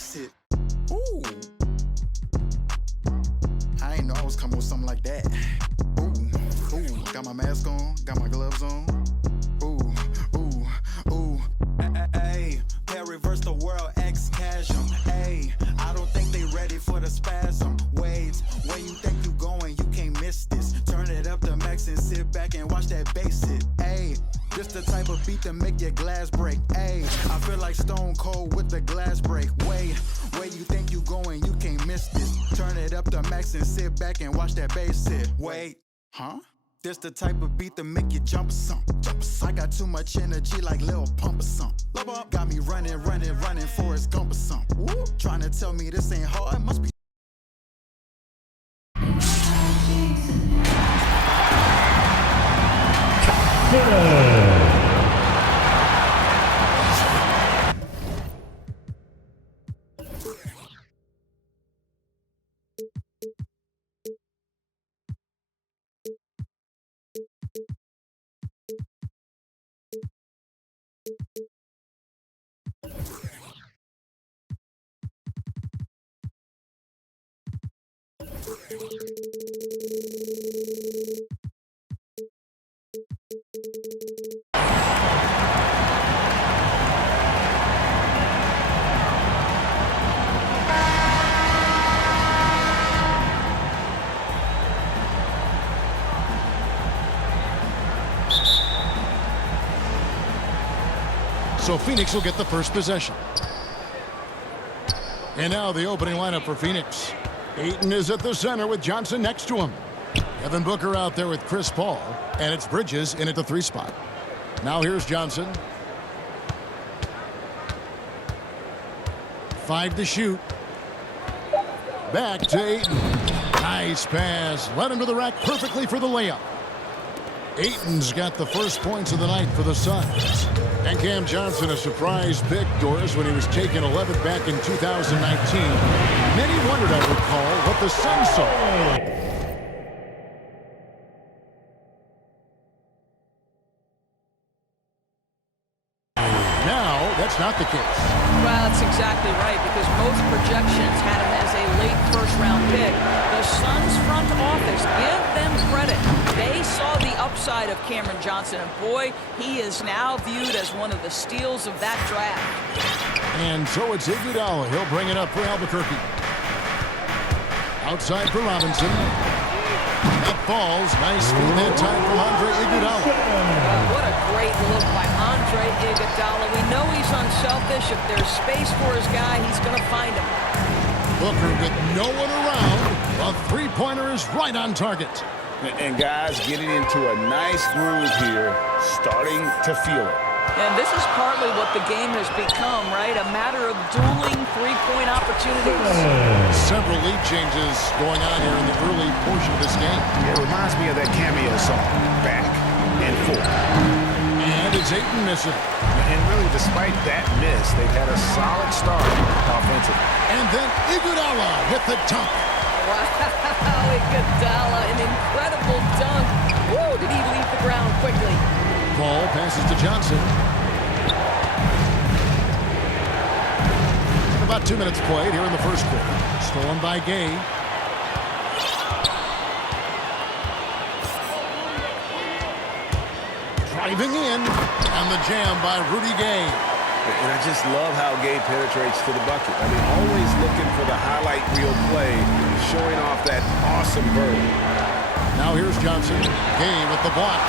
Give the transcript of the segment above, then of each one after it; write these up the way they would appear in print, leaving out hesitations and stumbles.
base it. Ooh. I ain't know I was coming with something like that. Ooh, ooh. Got my mask on, got my gloves on. Ooh, ooh, ooh. Hey, can't reverse the world, ex-casual. Hey, I don't think they ready for the spasm. Waves, where you think you going, you can't miss this. Turn it up to max and sit back and watch that bass hit. Hey, this the type of beat that make your glass break. Hey, I feel like Stone Cold with the glass break. Wait, where you think you going, you can't miss this. Turn it up to max and sit back and watch that bass hit. Wait, huh? This the type of beat that make you jump or something. I got too much energy like Lil Pump or something. Got me running, Forrest Gump or something. Trying to tell me this ain't hard, must be. So Phoenix will get the first possession. And now the opening lineup for Phoenix. Ayton is at the center with Johnson next to him. Devin Booker out there with Chris Paul. And it's Bridges in at the 3 spot. Now here's Johnson. 5 to shoot. Back to Ayton. Nice pass. Led him to the rack perfectly for the layup. Ayton's got the first points of the night for the Suns. And Cam Johnson, a surprise pick, Doris, when he was taken 11th back in 2019. Many wondered, I recall, what the Suns saw. Now, that's not the case. Well, that's exactly right, because most projections had him as a late first-round pick. The Suns front office, give them credit. They saw the upside of Cameron Johnson, and boy, he is now viewed as one of the steals of that draft. And so it's Iguodala. He'll bring it up for Albuquerque. Outside for Robinson. That falls. Nice feed that time from Andre Iguodala. What a great look by Andre Iguodala. We know he's unselfish. If there's space for his guy, he's going to find him. Booker with no one around. A three-pointer is right on target. And guys getting into a nice groove here, starting to feel it. And this is partly what the game has become, right? A matter of dueling three-point opportunities. Several lead changes going on here in the early portion of this game. It reminds me of that cameo song, Back and Forth. And it's Ayton missing. And really, despite that miss, they've had a solid start offensively. And then Iguodala with the dunk. Wow, Iguodala, an incredible dunk. Woo, did he leave the ground quickly. Ball passes to Johnson. And about 2 minutes played here in the first quarter. Stolen by Gay. Driving in. And the jam by Rudy Gay. And I just love how Gay penetrates to the bucket. I mean, always looking for the highlight reel play, showing off that awesome verve. Now here's Johnson. Gay with the block.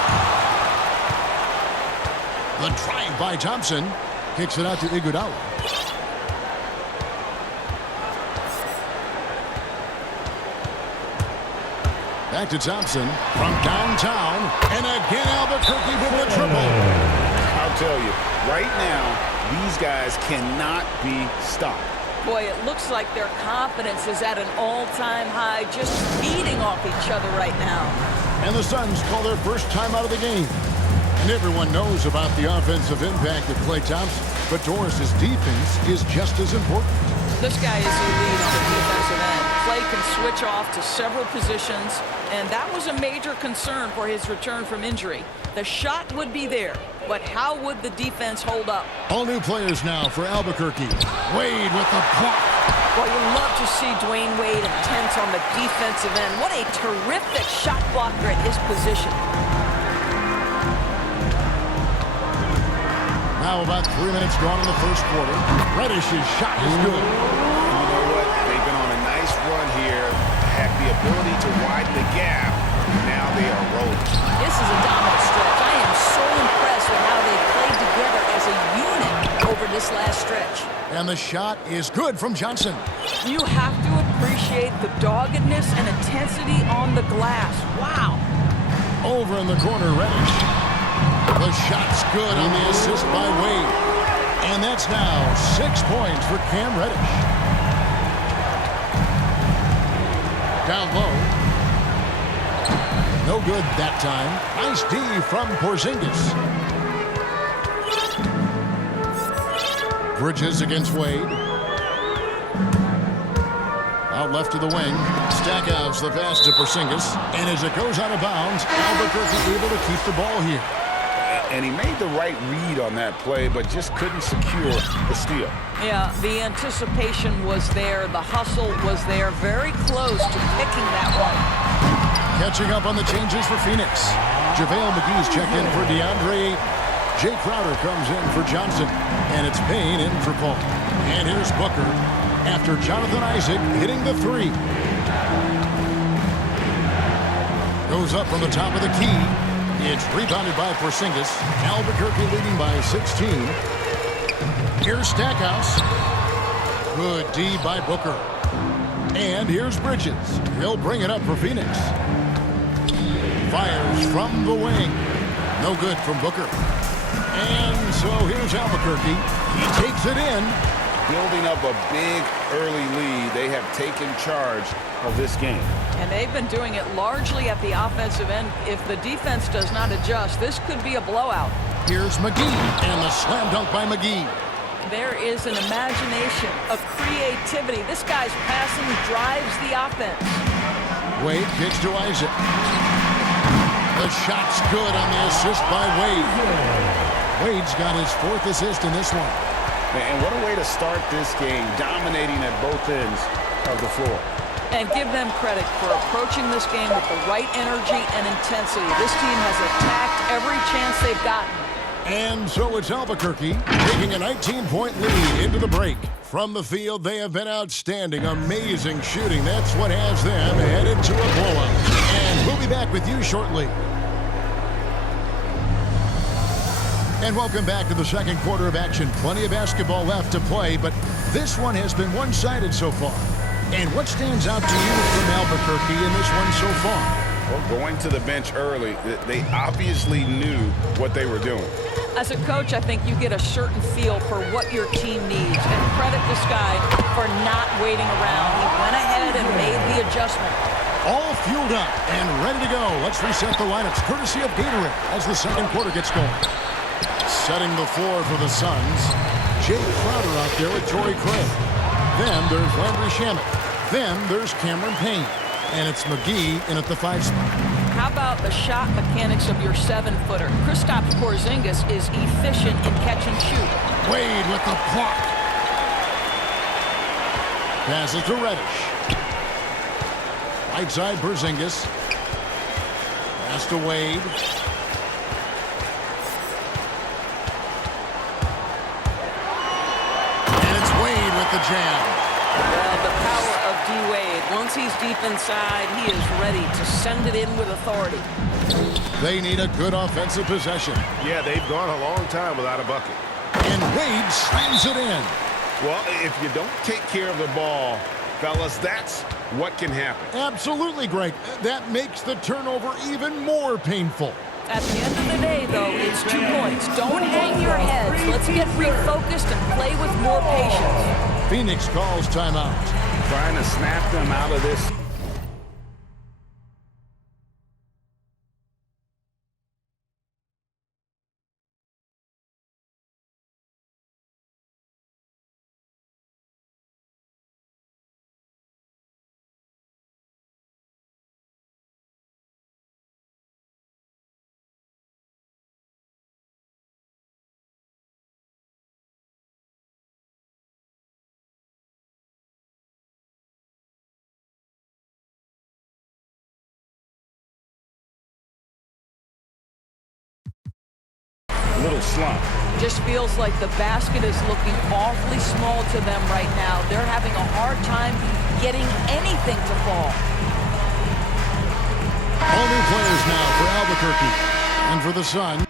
The drive by Thompson. Kicks it out to Iguodala. Back to Thompson from downtown. And again Albuquerque with the triple. I'll tell you, right now, these guys cannot be stopped. Boy, it looks like their confidence is at an all-time high, just feeding off each other right now. And the Suns call their first time out of the game. And everyone knows about the offensive impact of Klay Thompson. But Doris's defense is just as important. This guy is elite on the defensive end. play can switch off to several positions, and that was a major concern for his return from injury. The shot would be there, but how would the defense hold up? All new players now for Albuquerque. Wade with the block. Well, you love to see Dwayne Wade intense on the defensive end. What a terrific shot blocker at his position. Now about 3 minutes gone in the first quarter. Reddish's shot is good. You know what? They've been on a nice run here. Have the ability to widen the gap. Now they are rolling. This is a dominant stretch. I am so impressed with how they played together as a unit over this last stretch. And the shot is good from Johnson. You have to appreciate the doggedness and intensity on the glass. Wow. Over in the corner, Reddish. The shot's good on the assist by Wade. And that's now 6 points for Cam Reddish. Down low. No good that time. Nice D from Porzingis. Bridges against Wade. Out left to the wing. Stackhouse the pass to Porzingis. And as it goes out of bounds, Albuquerque able to keep the ball here. And he made the right read on that play, but just couldn't secure the steal. Yeah, the anticipation was there. The hustle was there. Very close to picking that one. Catching up on the changes for Phoenix. JaVale McGee's checked in for DeAndre Ayton. Jay Crowder comes in for Johnson. And it's Payne in for Paul. And here's Booker after Jonathan Isaac hitting the three. Goes up from the top of the key. It's rebounded by Porzingis. Albuquerque leading by 16. Here's Stackhouse. Good D by Booker. And here's Bridges. He'll bring it up for Phoenix. Fires from the wing. No good from Booker. And so here's Albuquerque. He takes it in. Building up a big early lead. They have taken charge of this game. And they've been doing it largely at the offensive end. If the defense does not adjust, this could be a blowout. Here's McGee. And the slam dunk by McGee. There is an imagination, a creativity. This guy's passing drives the offense. Wade kicks to Isaac. The shot's good on the assist by Wade. Wade's got his 4th assist in this one. And what a way to start this game, dominating at both ends of the floor. And give them credit for approaching this game with the right energy and intensity. This team has attacked every chance they've gotten. And so it's Albuquerque taking a 19-point lead into the break. From the field, they have been outstanding. Amazing shooting. That's what has them headed to a blowout. And we'll be back with you shortly. And welcome back to the second quarter of action. Plenty of basketball left to play, but this one has been one-sided so far. And what stands out to you from Albuquerque in this one so far? Well, going to the bench early, they obviously knew what they were doing. As a coach, I think you get a certain feel for what your team needs. And credit this guy for not waiting around. He went ahead and made the adjustment. All fueled up and ready to go. Let's reset the lineups courtesy of Gatorade as the second quarter gets going. Setting the floor for the Suns. Jay Crowder out there with Torrey Craig. Then there's Landry Shamet. Then there's Cameron Payne. And it's McGee in at the 5 spot. How about the shot mechanics of your 7-footer? Kristaps Porzingis is efficient in catch and shoot. Wade with the block. Passes to Reddish. Right side Porzingis. Pass to Wade. And it's Wade with the jam. Well, the power of D-Wade. Once he's deep inside, he is ready to send it in with authority. They need a good offensive possession. Yeah, they've gone a long time without a bucket. And Wade slams it in. Well, if you don't take care of the ball, fellas, that's what can happen. Absolutely, Greg. That makes the turnover even more painful. At the end of the day, though, it's 2 points. Don't hang your heads. Let's get refocused and play with more patience. Phoenix calls timeout. Trying to snap them out of this little slump. Just feels like the basket is looking awfully small to them right now. They're having a hard time getting anything to fall. All new players now for Albuquerque. And for the Sun.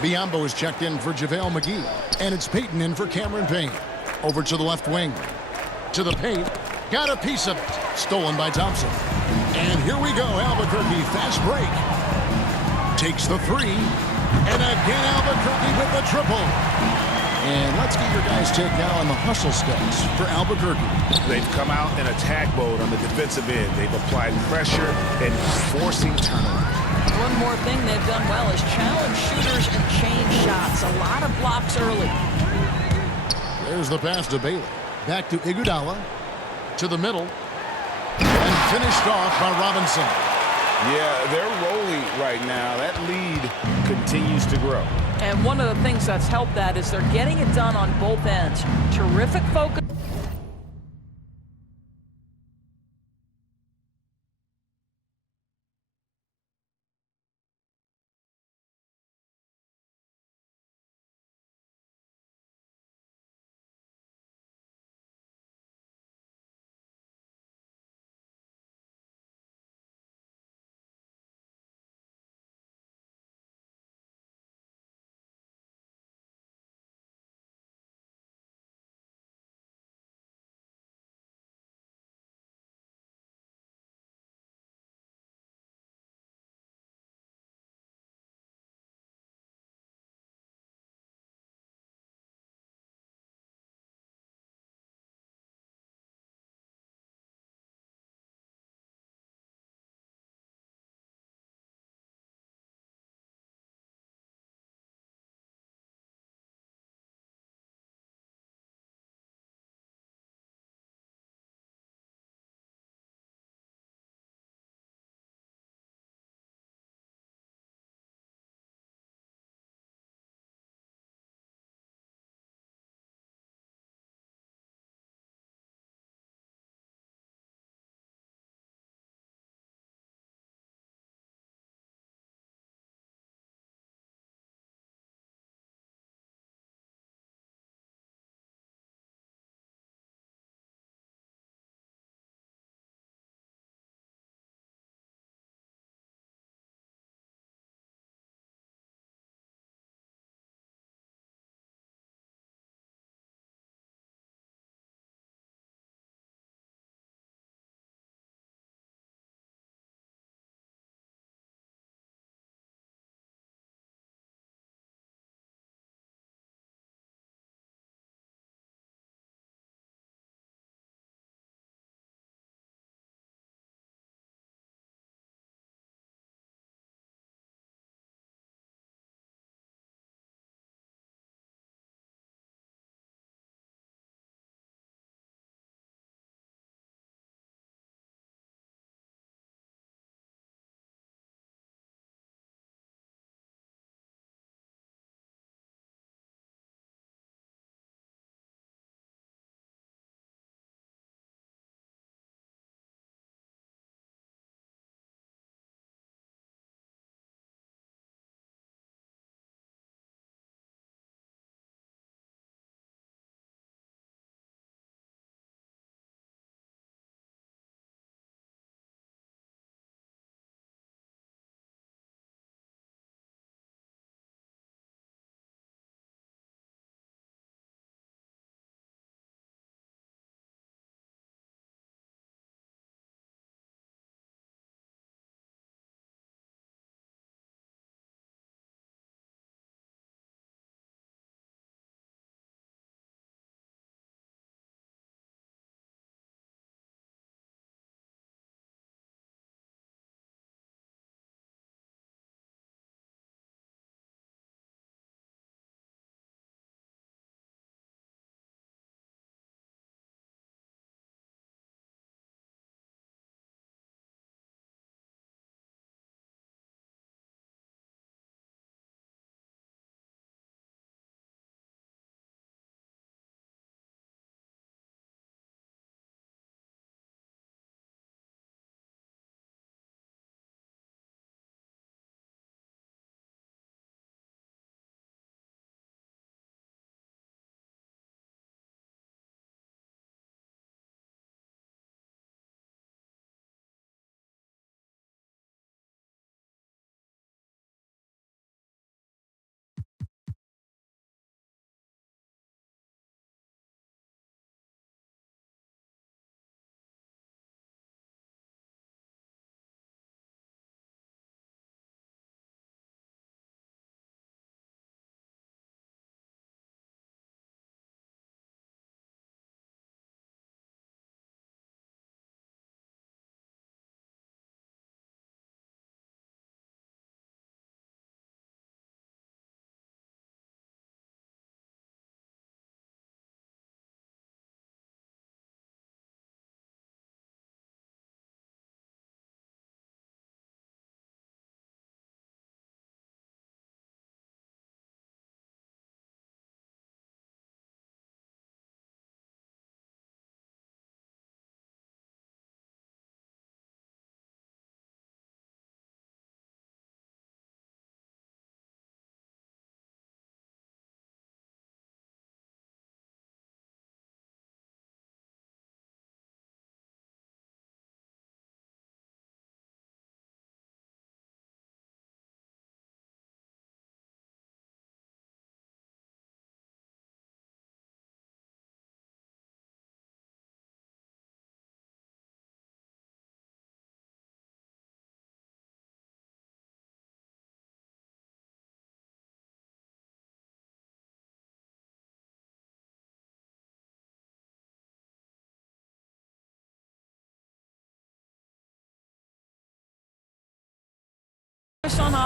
Biyombo is checked in for JaVale McGee. And it's Payton in for Cameron Payne. Over to the left wing. To the paint. Got a piece of it. Stolen by Thompson. And here we go. Albuquerque fast break. Takes the three. And again Albuquerque with the triple. And let's get your guys' take now on the hustle steps for Albuquerque. They've come out in attack mode on the defensive end. They've applied pressure and forcing turnovers. One more thing they've done well is challenge shooters and change shots. A lot of blocks early. There's the pass to Bailey. Back to Iguodala. To the middle. And finished off by Robinson. Yeah, they're rolling right now. That lead continues to grow. And one of the things that's helped that is they're getting it done on both ends. Terrific focus.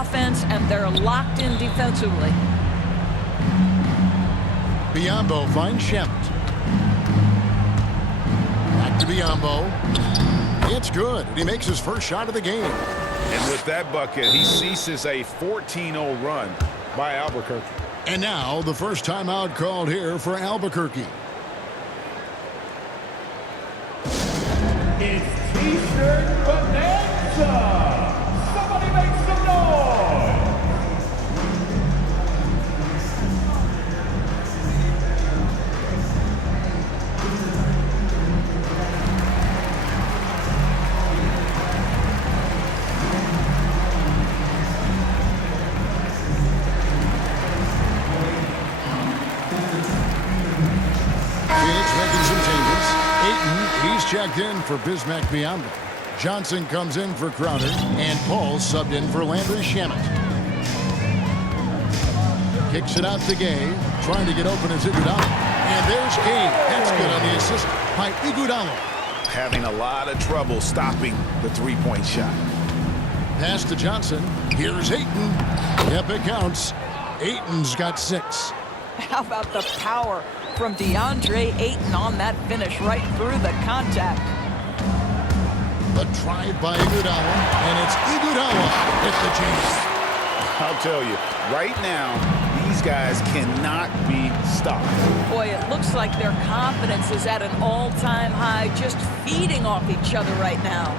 offense, and they're locked in defensively. Biyombo finds Shamet. Back to Biyombo. It's good. He makes his first shot of the game. And with that bucket, he ceases a 14-0 run by Albuquerque. And now the first timeout called here for Albuquerque. It's T-shirt bonanza. Somebody make some noise. Phoenix making some changes. Ayton, he's checked in for Bismack Biyombo. Johnson comes in for Crowder, and Paul subbed in for Landry Shamet. Kicks it out to Gay, trying to get open as Iguodala. And there's Gay. That's good on the assist by Iguodala. Having a lot of trouble stopping the three-point shot. Pass to Johnson. Here's Ayton. Yep, it counts. Ayton's got 6. How about the power from DeAndre Ayton on that finish right through the contact? The drive by Iguodala, and it's Iguodala with the chance. I'll tell you, right now, these guys cannot be stopped. Boy, it looks like their confidence is at an all-time high, just feeding off each other right now.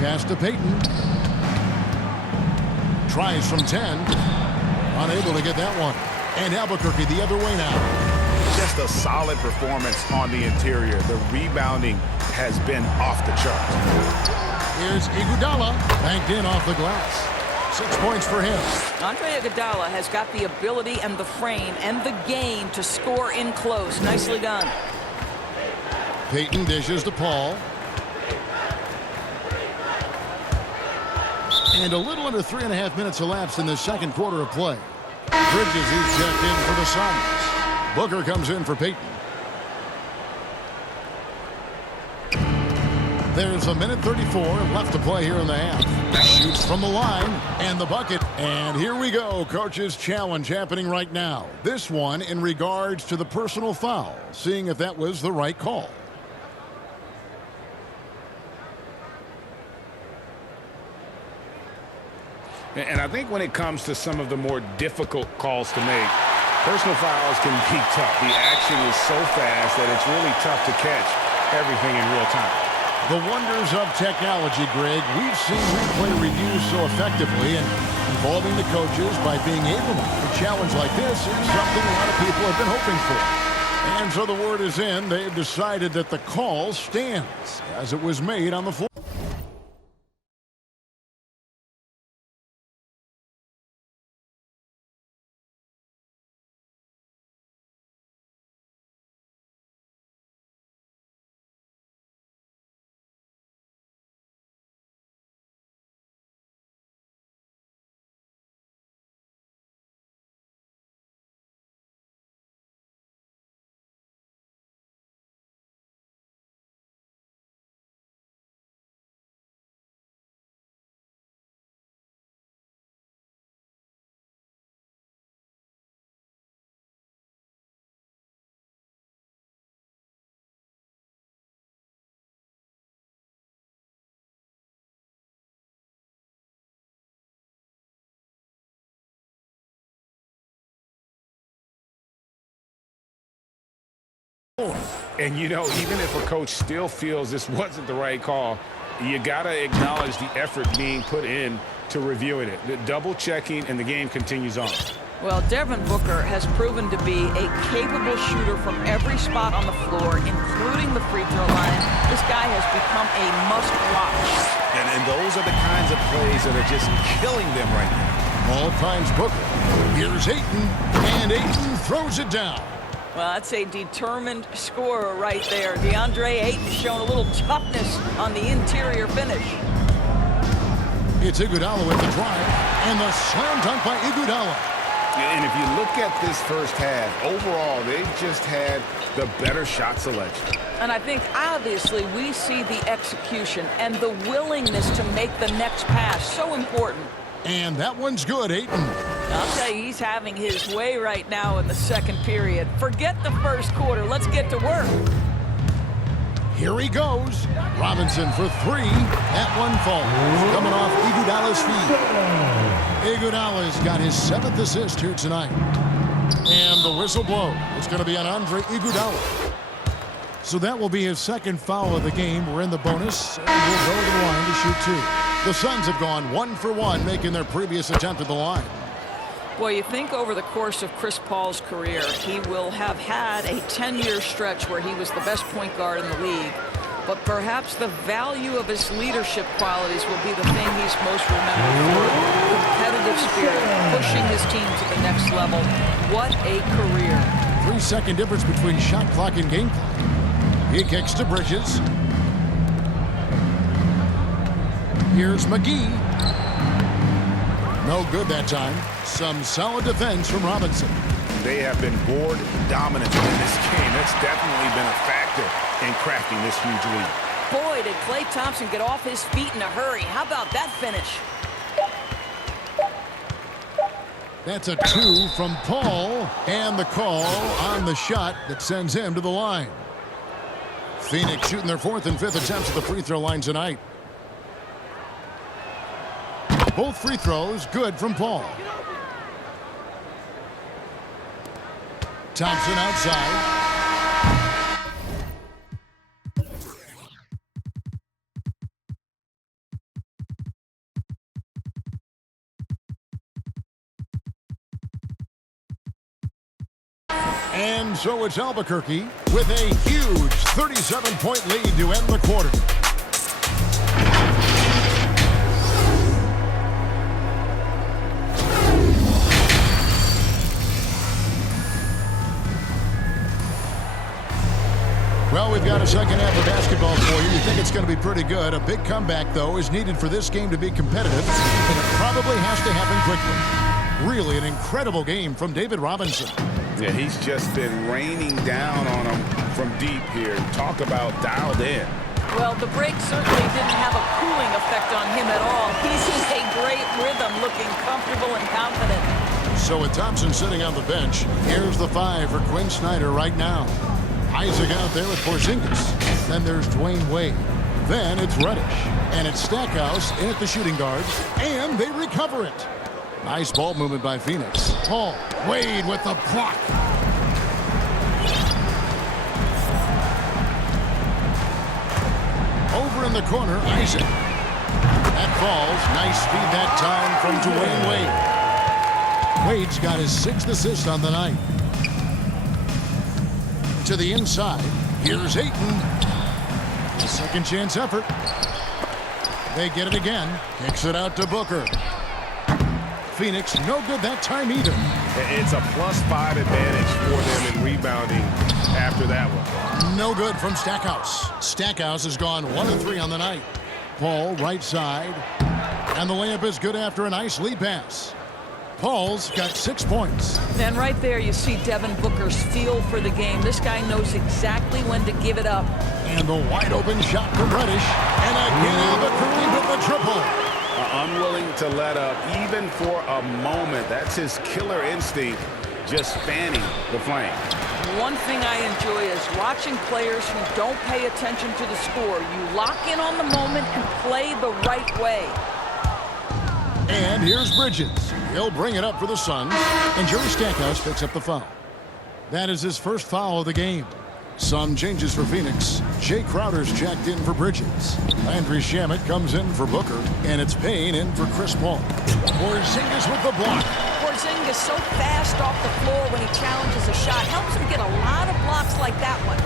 Pass to Payton. Tries from 10. Unable to get that one. And Albuquerque the other way now. Just a solid performance on the interior. The rebounding has been off the charts. Here's Iguodala, banked in off the glass. 6 points for him. Andre Iguodala has got the ability and the frame and the game to score in close. Nicely done. Payton dishes to Paul. And a little under 3.5 minutes elapsed in the second quarter of play. Bridges is checked in for the Suns. Booker comes in for Payton. There's 1:34 left to play here in the half. Shoots from the line and the bucket. And here we go. Coach's challenge happening right now. This one in regards to the personal foul. Seeing if that was the right call. And I think when it comes to some of the more difficult calls to make, personal fouls can be tough. The action is so fast that it's really tough to catch everything in real time. The wonders of technology, Greg. We've seen replay reviews so effectively, and involving the coaches by being able to make a challenge like this is something a lot of people have been hoping for. And so the word is in. They've decided that the call stands as it was made on the floor. And, you know, even if a coach still feels this wasn't the right call, you got to acknowledge the effort being put in to reviewing it. The double checking, and the game continues on. Well, Devin Booker has proven to be a capable shooter from every spot on the floor, including the free throw line. This guy has become a must-watch. And those are the kinds of plays that are just killing them right now. All times Booker. Here's Ayton, and Ayton throws it down. Well, that's a determined scorer right there. DeAndre Ayton showing a little toughness on the interior finish. It's Iguodala with the drive, and the slam dunk by Iguodala. And if you look at this first half, overall, they've just had the better shot selection. And I think, obviously, we see the execution and the willingness to make the next pass so important. And that one's good, Ayton. I'll tell you, he's having his way right now in the second period. Forget the first quarter. Let's get to work. Here he goes. Robinson for three. That one falls. Coming off Iguodala's feet. Iguodala's got his 7th assist here tonight. And the whistle blows. It's going to be on Andre Iguodala. So that will be his 2nd foul of the game. We're in the bonus, and we'll go to the line to shoot 2. The Suns have gone 1 for 1, making their previous attempt at the line. Well, you think over the course of Chris Paul's career, he will have had a 10-year stretch where he was the best point guard in the league. But perhaps the value of his leadership qualities will be the thing he's most remembered for. Competitive spirit, pushing his team to the next level. What a career. 3-second difference between shot clock and game clock. He kicks to Bridges. Here's McGee. No good that time. Some solid defense from Robinson. They have been board dominant in this game. That's definitely been a factor in crafting this huge lead. Boy, did Klay Thompson get off his feet in a hurry. How about that finish? That's a 2 from Paul. And the call on the shot that sends him to the line. Phoenix shooting their 4th and 5th attempts at the free throw line tonight. Both free throws good from Paul. Thompson outside. And so it's Albuquerque with a huge 37-point lead to end the quarter. Well, we've got a second half of basketball for you. You think it's going to be pretty good. A big comeback, though, is needed for this game to be competitive, and it probably has to happen quickly. Really an incredible game from David Robinson. Yeah, he's just been raining down on him from deep here. Talk about dialed in. Well, the break certainly didn't have a cooling effect on him at all. He's in a great rhythm, looking comfortable and confident. So with Thompson sitting on the bench, here's the 5 for Quinn Snyder right now. Isaac out there with Porzingis. Then there's Dwayne Wade. Then it's Reddish. And it's Stackhouse in at the shooting guard. And they recover it. Nice ball movement by Phoenix. Paul. Wade with the block. Over in the corner, Isaac. That falls. Nice feed that time from Dwayne Wade. Wade's got his 6th assist on the night. To the inside. Here's Ayton. A second chance effort. They get it again. Kicks it out to Booker. Phoenix, no good that time either. It's a +5 advantage for them in rebounding after that one. No good from Stackhouse. Stackhouse has gone 1 of 3 on the night. Paul, right side. And the layup is good after a nice lead pass. Paul's got 6 points. And right there you see Devin Booker's feel for the game. This guy knows exactly when to give it up. And the wide open shot from Reddish. And again Albuquerque with the triple. Unwilling to let up even for a moment. That's his killer instinct, just fanning the flame. One thing I enjoy is watching players who don't pay attention to the score. You lock in on the moment and play the right way. And here's Bridges. He'll bring it up for the Suns. And Jerry Stackhouse picks up the foul. That is his first foul of the game. Some changes for Phoenix. Jay Crowder's checked in for Bridges. Landry Shamet comes in for Booker. And it's Payne in for Chris Paul. Porzingis with the block. Porzingis so fast off the floor when he challenges a shot. Helps him get a lot of blocks like that one.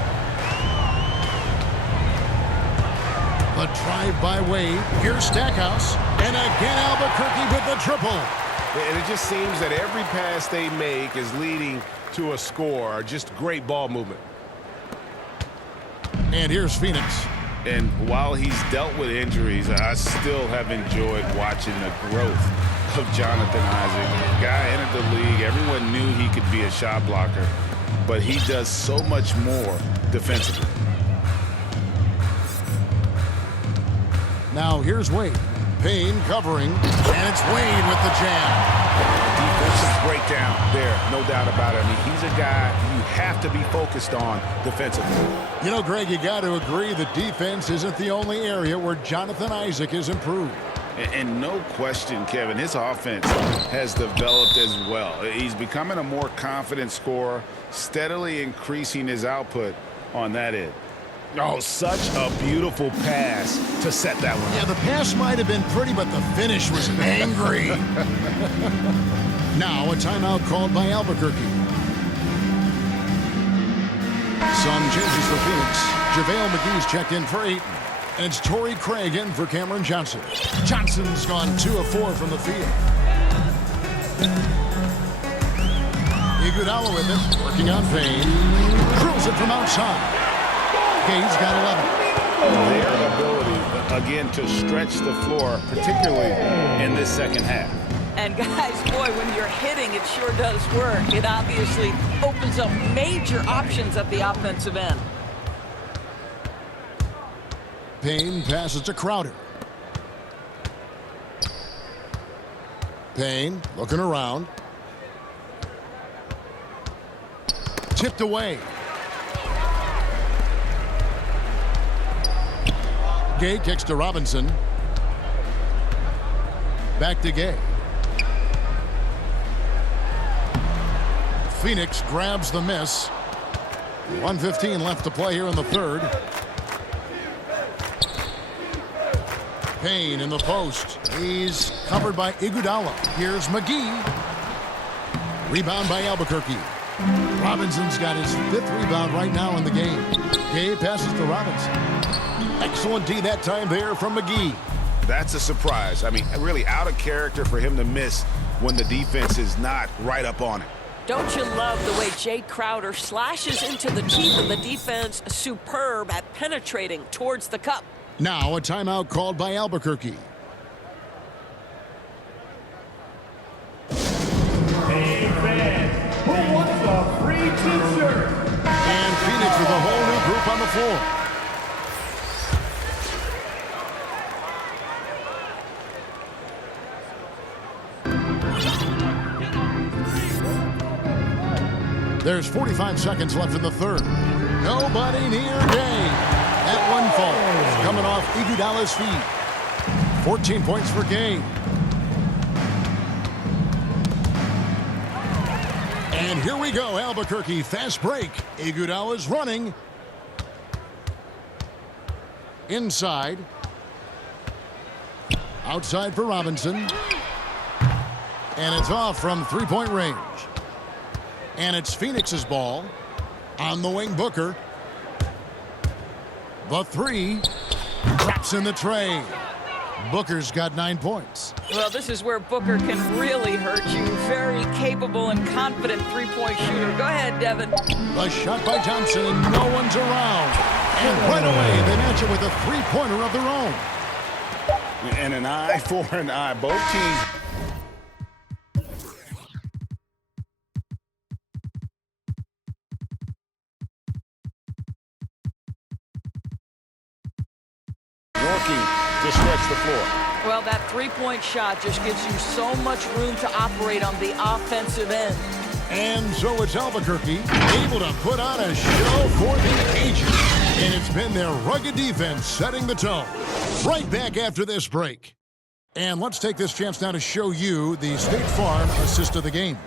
The drive by Wade. Here's Stackhouse. And again Albuquerque with the triple. And it just seems that every pass they make is leading to a score. Just great ball movement. And here's Phoenix. And while he's dealt with injuries, I still have enjoyed watching the growth of Jonathan Isaac. Guy entered the league. Everyone knew he could be a shot blocker, but he does so much more defensively. Now here's Wade. Payne covering, and it's Wade with the jam. Defensive breakdown there, no doubt about it. I mean, he's a guy you have to be focused on defensively. You know, Greg, you got to agree the defense isn't the only area where Jonathan Isaac has improved. And no question, Kevin, his offense has developed as well. He's becoming a more confident scorer, steadily increasing his output on that end. Oh, such a beautiful pass to set that one. Yeah, the pass might have been pretty, but the finish was angry. Now a timeout called by Albuquerque. Some changes for Phoenix. JaVale McGee's checked in for Ayton. And it's Torrey Craig in for Cameron Johnson. Johnson's gone 2 of 4 from the field. Iguodala with it, working on Payne. Drills it from outside. He's got 11. Their ability, again, to stretch the floor, particularly in this second half. And guys, boy, when you're hitting, it sure does work. It obviously opens up major options at the offensive end. Payne passes to Crowder. Payne looking around. Tipped away. Gay kicks to Robinson. Back to Gay. Phoenix grabs the miss. 1:15 left to play here in the third. Payne in the post. He's covered by Iguodala. Here's McGee. Rebound by Albuquerque. Robinson's got his 5th rebound right now in the game. Gay passes to Robinson. Excellent D that time there from McGee. That's a surprise. I mean, really out of character for him to miss when the defense is not right up on it. Don't you love the way Jae Crowder slashes into the teeth of the defense? Superb at penetrating towards the cup. Now a timeout called by Albuquerque. Hey fans, who wants a free t-shirt? And Phoenix with a whole new group on the floor. There's 45 seconds left in the third. Nobody near Gay. That one falls, coming off Iguodala's feet. 14 points for Gay. And here we go, Albuquerque, fast break. Iguodala's running. Inside. Outside for Robinson. And it's off from three-point range. And it's Phoenix's ball. On the wing, Booker. The three drops in the tray. Booker's got 9 points. Well, this is where Booker can really hurt you. Very capable and confident three-point shooter. Go ahead, Devin. The shot by Johnson, and no one's around. And right away, they match it with a three-pointer of their own. And an eye for an eye. Both teams. Working to stretch the floor. Well, that three-point shot just gives you so much room to operate on the offensive end. And so it's Albuquerque able to put on a show for the ages. And it's been their rugged defense setting the tone. Right back after this break. And let's take this chance now to show you the State Farm assist of the game.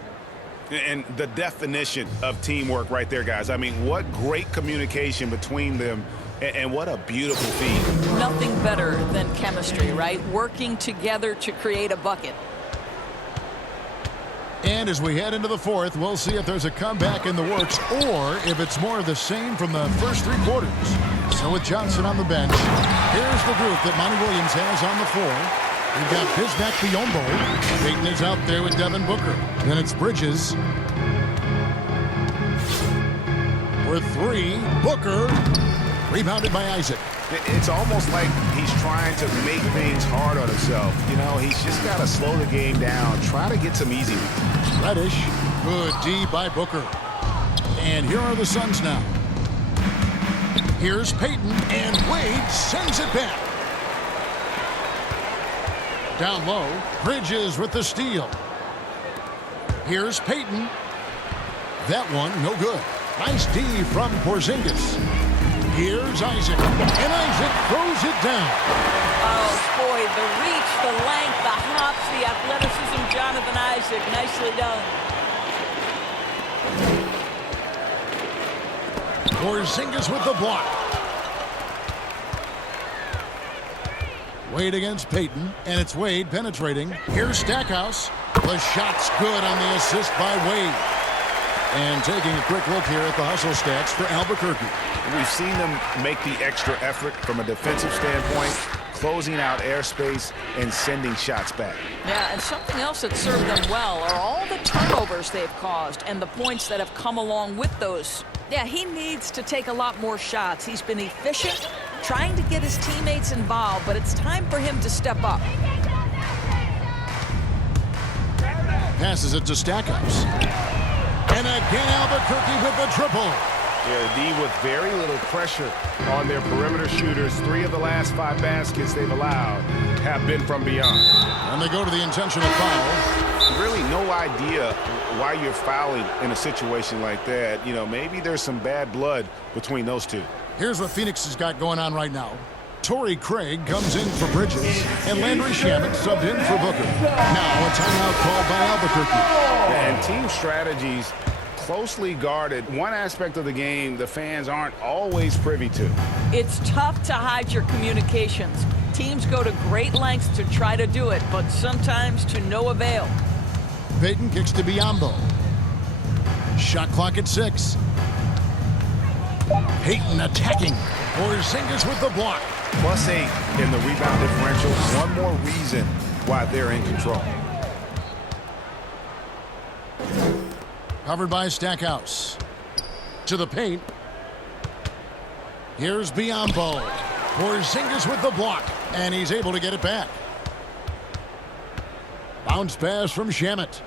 And the definition of teamwork right there, guys. I mean, what great communication between them, and what a beautiful feed. Nothing better than chemistry, right? Working together to create a bucket. And as we head into the fourth, we'll see if there's a comeback in the works or if it's more of the same from the first three quarters. So with Johnson on the bench, here's the group that Monty Williams has on the floor. We've got Bismack Biyombo. Payton is out there with Devin Booker. Then it's Bridges. For three, Booker. Rebounded by Isaac. It's almost like he's trying to make things hard on himself. You know, he's just got to slow the game down, try to get some easy ones. Reddish. Good D by Booker. And here are the Suns now. Here's Payton, and Wade sends it back. Down low, Bridges with the steal. Here's Payton. That one, no good. Nice D from Porzingis. Here's Isaac, and Isaac throws it down. Oh, boy, the reach, the length, the hops, the athleticism, Jonathan Isaac, nicely done. Porzingis with the block. Wade against Payton, and it's Wade penetrating. Here's Stackhouse. The shot's good on the assist by Wade. And taking a quick look here at the hustle stats for Albuquerque. We've seen them make the extra effort from a defensive standpoint, closing out airspace and sending shots back. Yeah, and something else that served them well are all the turnovers they've caused and the points that have come along with those. Yeah, he needs to take a lot more shots. He's been efficient, trying to get his teammates involved, but it's time for him to step up. Passes it to Stackhouse. And again, Albuquerque with the triple. Yeah, the D with very little pressure on their perimeter shooters. 3 of the last 5 baskets they've allowed have been from beyond. And they go to the intentional foul. Really no idea why you're fouling in a situation like that. You know, maybe there's some bad blood between those two. Here's what Phoenix has got going on right now. Torrey Craig comes in for Bridges, and Landry Shamet subbed in for Booker. Now a timeout called by Albuquerque. And team strategies closely guarded. One aspect of the game the fans aren't always privy to. It's tough to hide your communications. Teams go to great lengths to try to do it, but sometimes to no avail. Payton kicks to Biyombo. Shot clock at 6. Payton attacking. Porzingis with the block. +8 in the rebound differential. One more reason why they're in control. Covered by Stackhouse. To the paint. Here's Biyombo. Porzingis with the block. And he's able to get it back. Bounce pass from Shamet.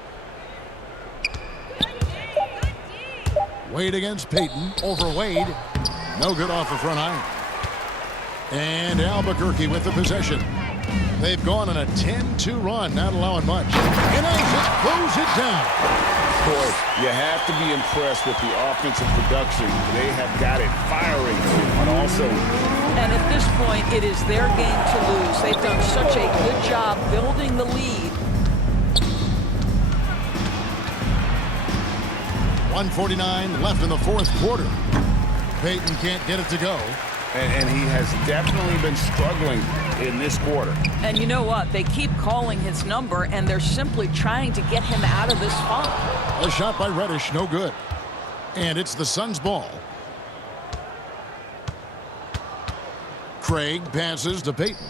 Wade against Payton. Over Wade. No good off the front iron. And Albuquerque with the possession. They've gone on a 10-2 run, not allowing much. And Isaac throws it down. Boy, you have to be impressed with the offensive production. They have got it firing on all cylinders. And at this point, it is their game to lose. They've done such a good job building the lead. 1:49 left in the fourth quarter. Payton can't get it to go. And he has definitely been struggling in this quarter. And you know what? They keep calling his number, and they're simply trying to get him out of this funk. A shot by Reddish, no good. And it's the Suns' ball. Craig passes to Payton.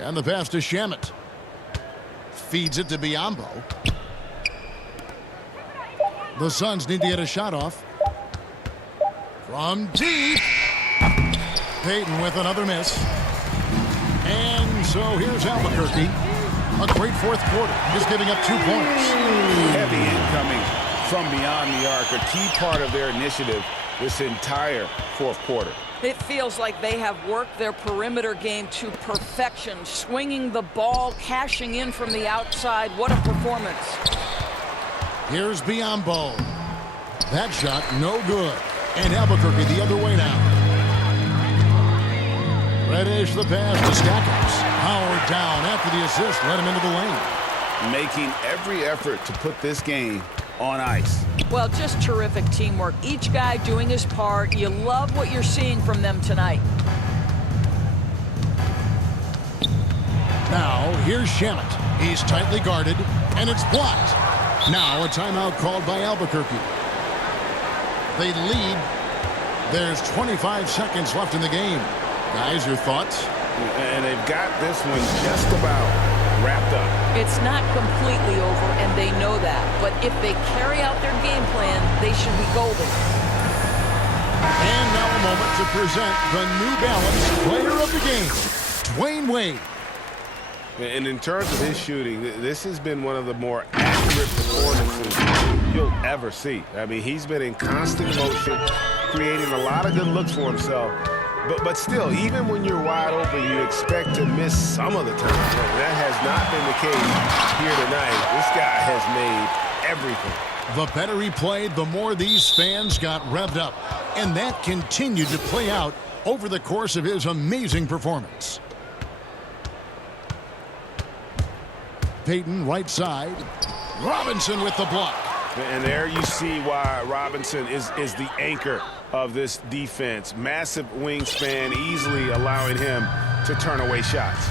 And the pass to Shamet. Feeds it to Biyombo. The Suns need to get a shot off. From deep. Payton with another miss. And so here's Albuquerque. A great fourth quarter, just giving up 2 points. Heavy incoming from beyond the arc, a key part of their initiative this entire fourth quarter. It feels like they have worked their perimeter game to perfection, swinging the ball, cashing in from the outside. What a performance. Here's Biyombo. That shot, no good. And Albuquerque the other way now. Reddish the pass to Stackhouse. Howard down after the assist, let him into the lane. Making every effort to put this game on ice. Well, just terrific teamwork. Each guy doing his part. You love what you're seeing from them tonight. Now, here's Shamet. He's tightly guarded, and it's blocked. Now, a timeout called by Albuquerque. They lead. There's 25 seconds left in the game. Guys, your thoughts? And they've got this one just about wrapped up. It's not completely over, and they know that. But if they carry out their game plan, they should be golden. And now a moment to present the New Balance Player of the Game, Dwayne Wade. And in terms of his shooting, this has been one of the more accurate performances you'll ever see. I mean, he's been in constant motion, creating a lot of good looks for himself. But still, even when you're wide open, you expect to miss some of the time. That has not been the case here tonight. This guy has made everything. The better he played, the more these fans got revved up. And that continued to play out over the course of his amazing performance. Payton right side. Robinson with the block. And there you see why Robinson is the anchor of this defense. Massive wingspan, easily allowing him to turn away shots.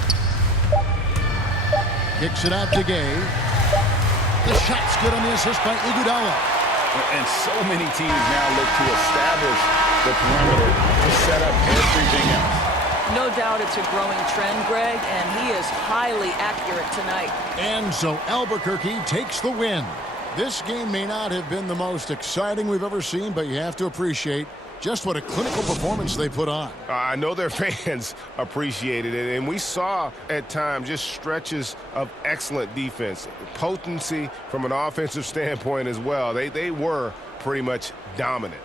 Kicks it out to Gay. The shot's good on the assist by Iguodala. And so many teams now look to establish the perimeter to set up everything else. No doubt it's a growing trend, Greg, and he is highly accurate tonight. And so Albuquerque takes the win. This game may not have been the most exciting we've ever seen, but you have to appreciate just what a clinical performance they put on. I know their fans appreciated it, and we saw at times just stretches of excellent defense. Potency from an offensive standpoint as well. They were pretty much dominant.